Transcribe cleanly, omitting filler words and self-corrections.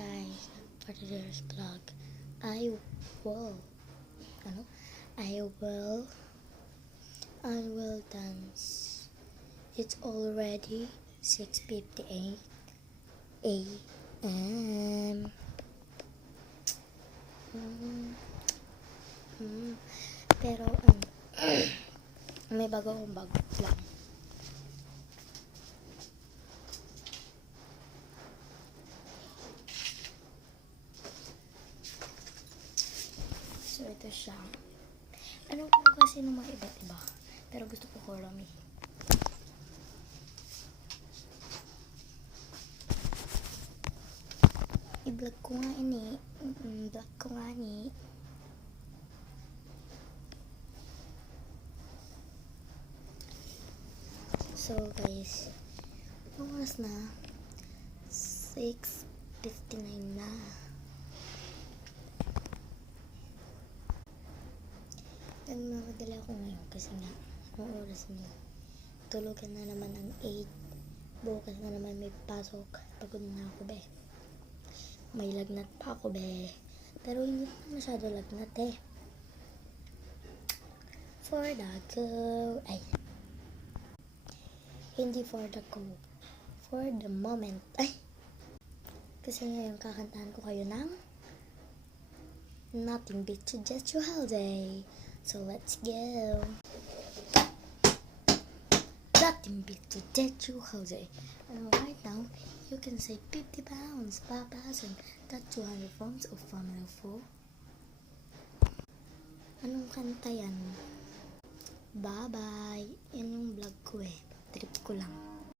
guys, for today's vlog, I will, ano, I will, I will dance. It's already 6:58 a.m. Pero, may bago akong bag lang. So, ito siya. Ano ko kasi ng mga iba't iba. Pero gusto ko Kurami. I-vlog ko nga ini. Vlog ko nga ni. So, guys. Oras na. 6:59 na. Nagmamadali ako ngayon kasi nga ang oras niya. Tulugan na naman ang 8. Bukas na naman may pasok. Pagod na ako be. May lagnat pa ako be. Pero hindi na masyado lagnat eh. For the go. Ay. Hindi for the go. For the moment. Ay. Kasi ngayon kakantahan ko kayo ng Nothing Beats a Jet Holiday. So let's go. Nothing beats a Jet Holiday. And right now, you can save 50 pounds, 5,000, got 200 forms of Formula 4. Anong kanta yan? Bye-bye. Yan yung vlog ko eh. Trip ko lang.